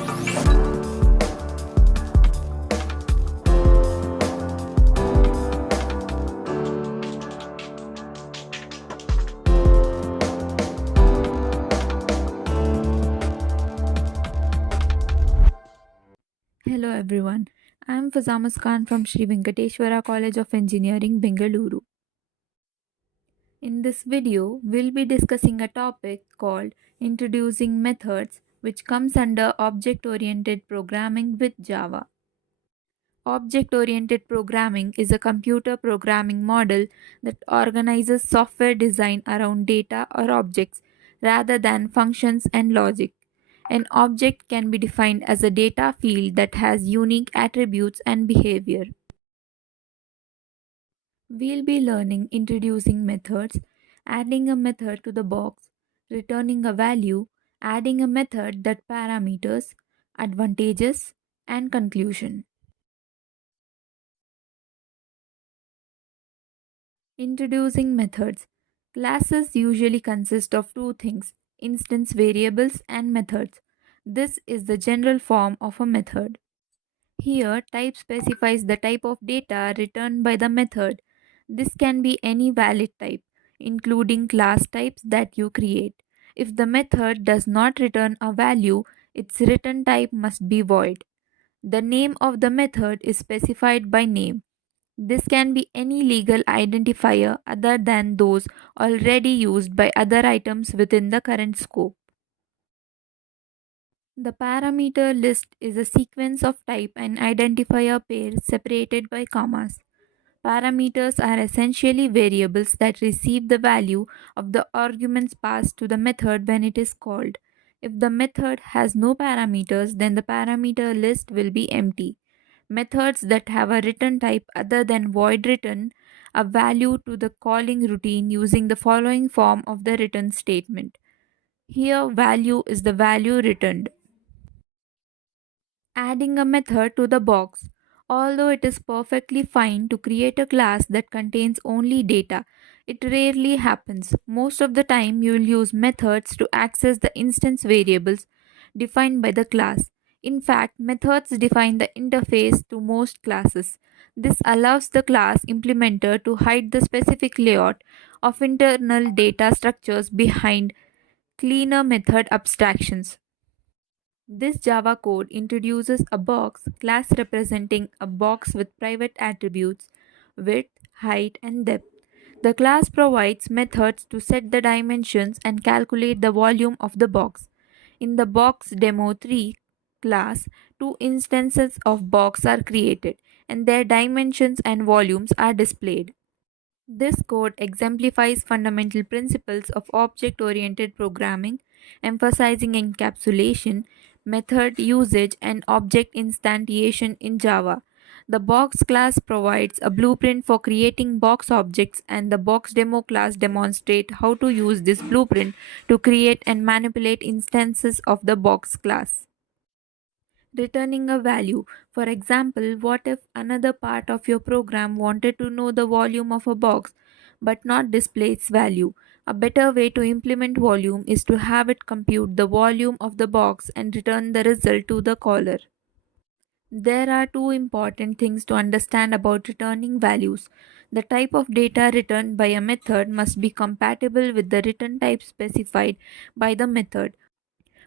Hello everyone, I am Fazamas Khan from Sri Venkateshwara College of Engineering, Bengaluru. In this video, we'll be discussing a topic called Introducing Methods, which comes under Object Oriented Programming with Java. Object Oriented Programming is a computer programming model that organizes software design around data or objects rather than functions and logic. An object can be defined as a data field that has unique attributes and behavior. We'll be learning introducing methods, adding a method to the box, returning a value, adding a method that parameters, advantages, and conclusion. Introducing methods. Classes usually consist of two things: instance variables and methods. This is the general form of a method. Here, type specifies the type of data returned by the method. This can be any valid type, including class types that you create. If the method does not return a value, its return type must be void. The name of the method is specified by name. This can be any legal identifier other than those already used by other items within the current scope. The parameter list is a sequence of type and identifier pairs separated by commas. Parameters are essentially variables that receive the value of the arguments passed to the method when it is called. If the method has no parameters, then the parameter list will be empty. Methods that have a return type other than void return a value to the calling routine using the following form of the return statement. Here, value is the value returned. Adding a method to the box. Although it is perfectly fine to create a class that contains only data, it rarely happens. Most of the time, you will use methods to access the instance variables defined by the class. In fact, methods define the interface to most classes. This allows the class implementer to hide the specific layout of internal data structures behind cleaner method abstractions. This Java code introduces a box class representing a box with private attributes, width, height, and depth. The class provides methods to set the dimensions and calculate the volume of the box. In the box demo 3 class, two instances of box are created and their dimensions and volumes are displayed. This code exemplifies fundamental principles of object oriented programming, emphasizing encapsulation, method usage, and object instantiation in Java. The box class provides a blueprint for creating box objects, and the box demo class demonstrates how to use this blueprint to create and manipulate instances of the box class. Returning a value. For example, what if another part of your program wanted to know the volume of a box but not display its value? A better way to implement volume is to have it compute the volume of the box and return the result to the caller. There are two important things to understand about returning values. The type of data returned by a method must be compatible with the return type specified by the method.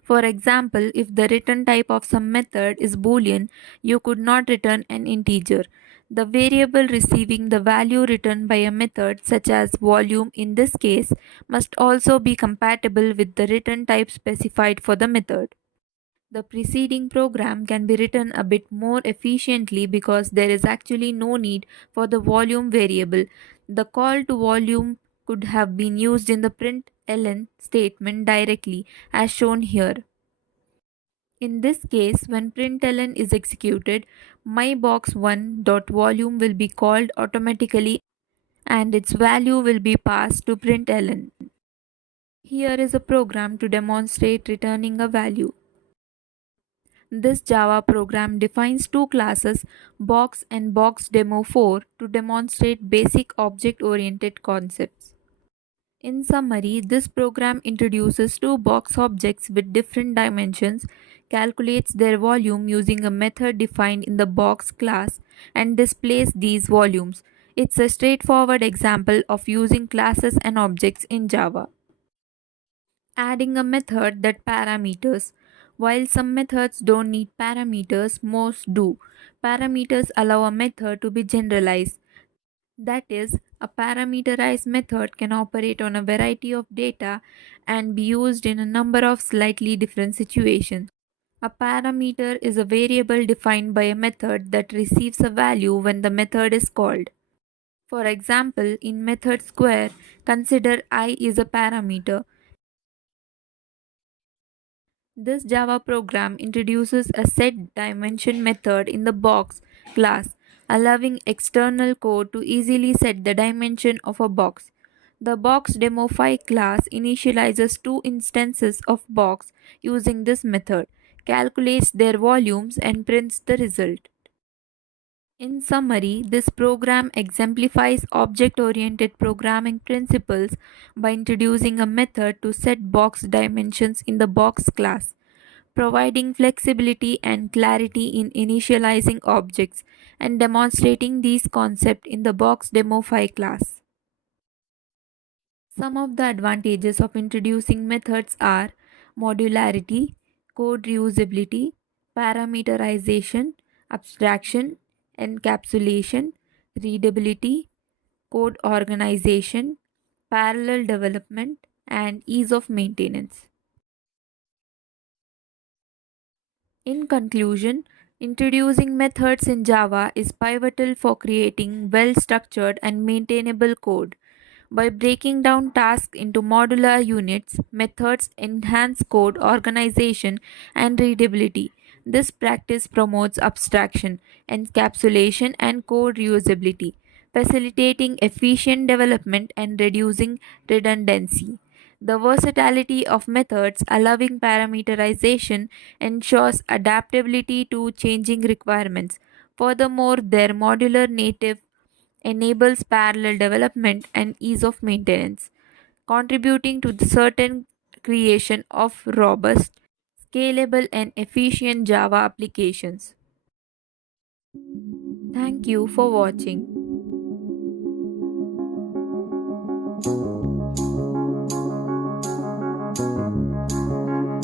For example, if the return type of some method is boolean, you could not return an integer. The variable receiving the value returned by a method, such as volume in this case, must also be compatible with the return type specified for the method. The preceding program can be written a bit more efficiently because there is actually no need for the volume variable. The call to volume could have been used in the println statement directly, as shown here. In this case, when println is executed, myBox1.volume will be called automatically and its value will be passed to println. Here is a program to demonstrate returning a value. This Java program defines two classes, Box and BoxDemo4, to demonstrate basic object-oriented concepts. In summary, this program introduces two box objects with different dimensions, calculates their volume using a method defined in the box class, and displays these volumes. It's a straightforward example of using classes and objects in Java. Adding a method that parameters. While some methods don't need parameters, most do. Parameters allow a method to be generalized. That is, a parameterized method can operate on a variety of data and be used in a number of slightly different situations. A parameter is a variable defined by a method that receives a value when the method is called. For example, in method square, consider I is a parameter. This Java program introduces a set dimension method in the box class, allowing external code to easily set the dimension of a box. The boxDemoPhi class initializes two instances of box using this method, calculates their volumes, and prints the result. In summary, this program exemplifies object oriented programming principles by introducing a method to set box dimensions in the box class, providing flexibility and clarity in initializing objects, and demonstrating these concepts in the boxDemoPhi class. Some of the advantages of introducing methods are modularity, code reusability, parameterization, abstraction, encapsulation, readability, code organization, parallel development, and ease of maintenance. In conclusion, introducing methods in Java is pivotal for creating well structured and maintainable code. By breaking down tasks into modular units, methods enhance code organization and readability. This practice promotes abstraction, encapsulation, and code reusability, facilitating efficient development and reducing redundancy. The versatility of methods allowing parameterization ensures adaptability to changing requirements. Furthermore, their modular native enables parallel development and ease of maintenance, contributing to the certain creation of robust, scalable, and efficient Java applications. Thank you for watching.